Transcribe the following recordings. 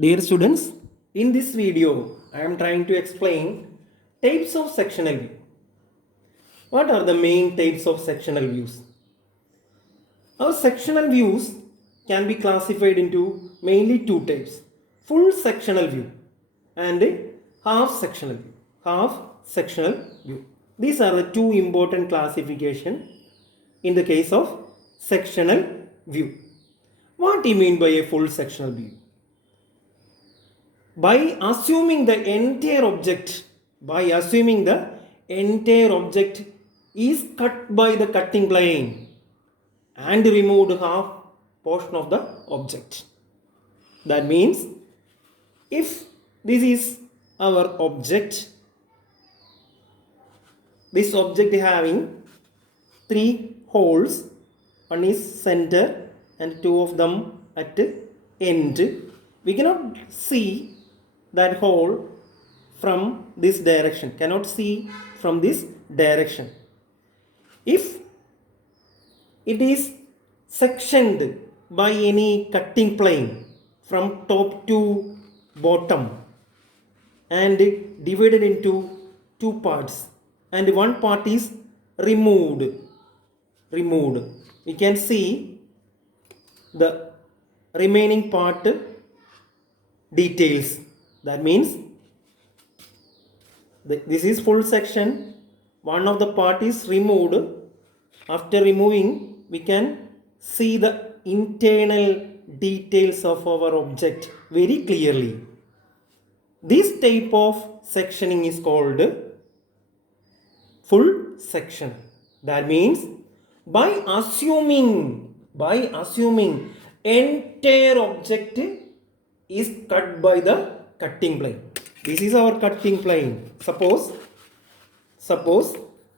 Dear students, in this video, I am trying to explain types of sectional view. What are the main types of sectional views? Our sectional views can be classified into mainly two types: full sectional view and half sectional view. Half sectional view. These are the two important classification in the case of sectional view. What do you mean by a full sectional view? By assuming the entire object is cut by the cutting plane and removed half portion of the object. That means if this is our object, this object having three holes, one is center and two of them at end, we cannot see that hole from this direction, if it is sectioned by any cutting plane from top to bottom and divided into two parts, and one part is removed, we can see the remaining part details. That means this is full section, one of the part is removed. After removing, we can see the internal details of our object very clearly. This type of sectioning is called full section. That means by assuming entire object is cut by the cutting plane. This is our cutting plane. Suppose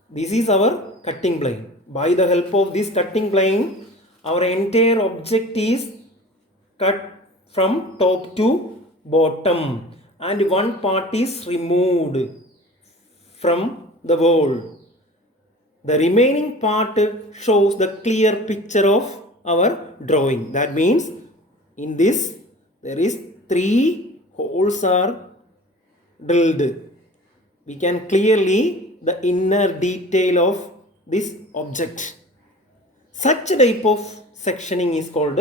this is our cutting plane. By the help of this cutting plane, our entire object is cut from top to bottom and one part is removed from the wall. The remaining part shows the clear picture of our drawing. That means in this there is three holes are drilled. We can clearly the inner detail of this object. Such type of sectioning is called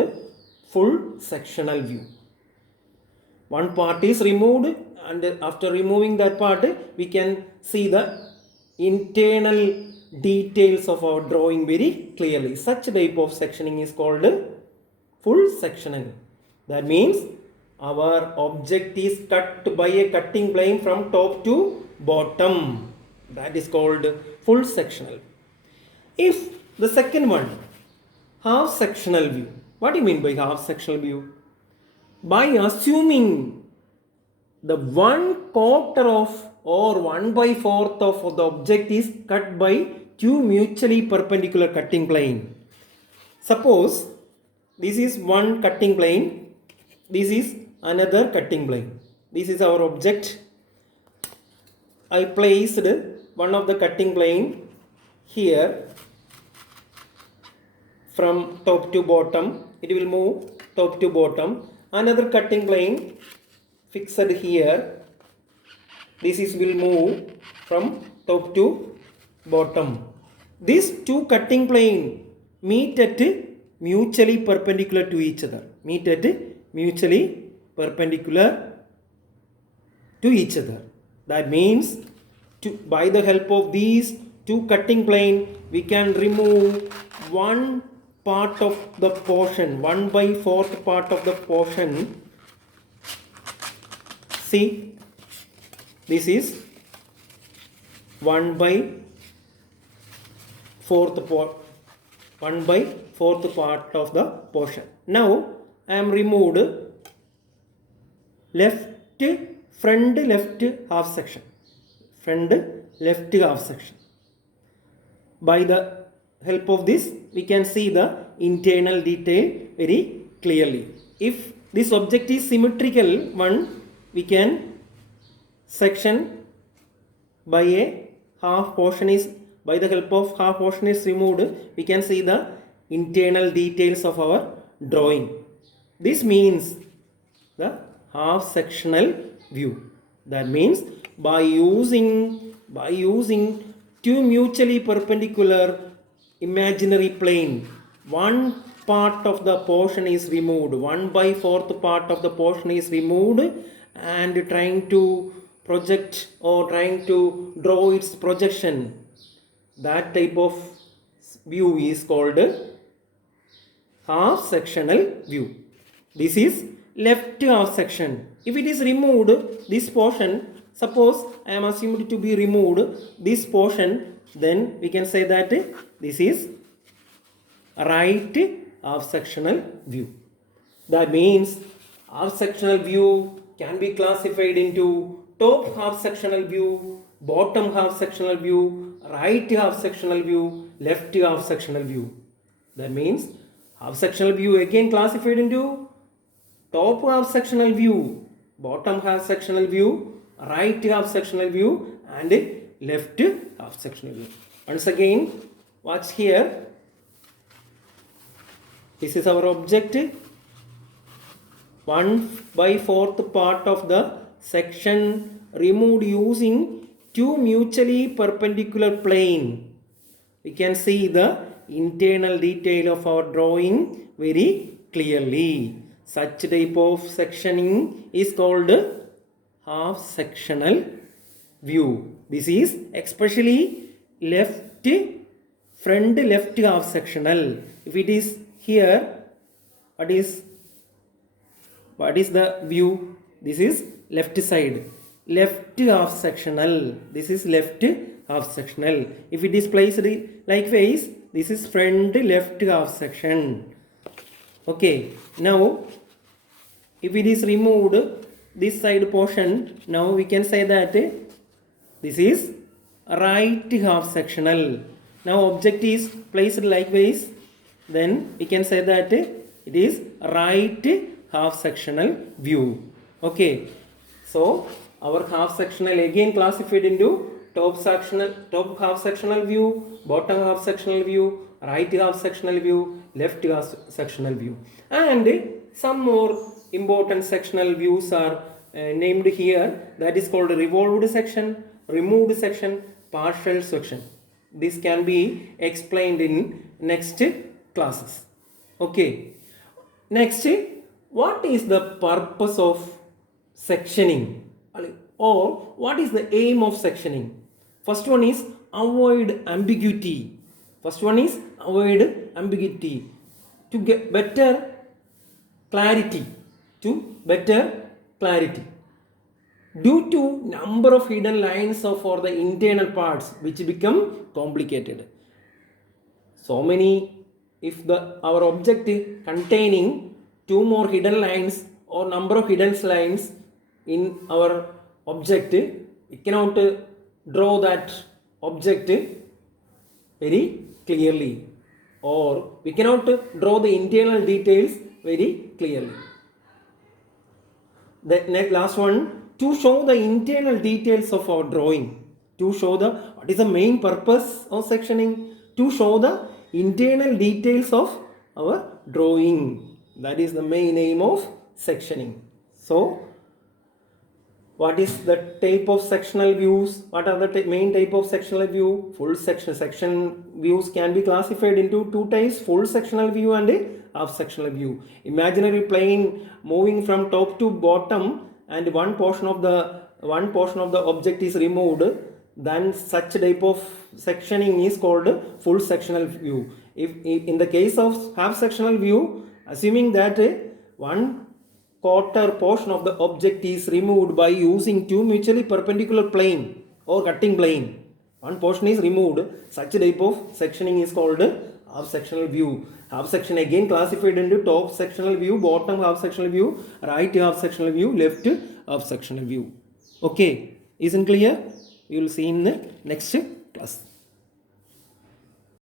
full sectional view. One part is removed and after removing that part, we can see the internal details of our drawing very clearly. Such type of sectioning is called full sectioning. That means our object is cut by a cutting plane from top to bottom. That is called full sectional. If the second one, half sectional view. What do you mean by half sectional view? By assuming the 1/4 of or 1/4 of the object is cut by two mutually perpendicular cutting plane. Suppose this is one cutting plane, this is another cutting plane. This is our object. I placed one of the cutting plane here from top to bottom. It will move top to bottom. Another cutting plane fixed here. This is will move from top to bottom. These two cutting plane meet at mutually perpendicular to each other. That means by the help of these two cutting plane, we can remove one part of the portion, 1/4 part of the portion. See, this is 1/4 part of the portion. Now I am removed front left half section. By the help of this, we can see the internal detail very clearly. If this object is symmetrical one, we can section by a half portion is, by the help of half portion is removed, we can see the internal details of our drawing. This means the half sectional view. That means by using two mutually perpendicular imaginary plane, one part of the portion is removed, 1/4 part of the portion is removed, and trying to project or trying to draw its projection. That type of view is called half sectional view. This is left half section. If it is removed, this portion, suppose I am assumed to be removed this portion, then we can say that this is right half sectional view. That means half sectional view can be classified into top half sectional view, bottom half sectional view, right half sectional view, left half sectional view. That means half sectional view again classified into top half sectional view, bottom half sectional view, right half sectional view, and left half sectional view. Once again, watch here. This is our object. 1/4 part of the section removed using two mutually perpendicular plane. We can see the internal detail of our drawing very clearly. Such type of sectioning is called half sectional view. This is especially front left half sectional. If it is here, what is the view? This is left side, left half sectional. This is left half sectional. If it is placed likewise, this is front left half section. Okay, now if it is removed this side portion, now we can say that this is right half sectional. Now object is placed likewise, then we can say that it is right half sectional view. Okay, so our half sectional again classified into top half sectional view, bottom half sectional view, right half sectional view, left half sectional view, and some more important sectional views are named here. That is called revolved section, removed section, partial section. This can be explained in next classes. Okay, next, what is the purpose of sectioning, or what is the aim of sectioning? First one is avoid ambiguity. To get better clarity. Due to number of hidden lines for the internal parts which become complicated. So many, if our object containing two more hidden lines or number of hidden lines in our object, we cannot draw that object very clearly, or we cannot draw the internal details very clearly. The next last one, to show the internal details of our drawing. What is the main purpose of sectioning? To show the internal details of our drawing. That is the main aim of sectioning. So, what is the type of sectional views? What are the main type of sectional view? Full section views can be classified into two types: full sectional view and a half sectional view. Imaginary plane moving from top to bottom, and one portion of the object is removed, then such type of sectioning is called full sectional view. If in the case of half sectional view, assuming that 1/4 portion of the object is removed by using two mutually perpendicular plane or cutting plane, one portion is removed, such type of sectioning is called half sectional view. Half section again classified into top sectional view, bottom half sectional view, right half sectional view, left half sectional view. Okay, isn't clear? We will see in the next class.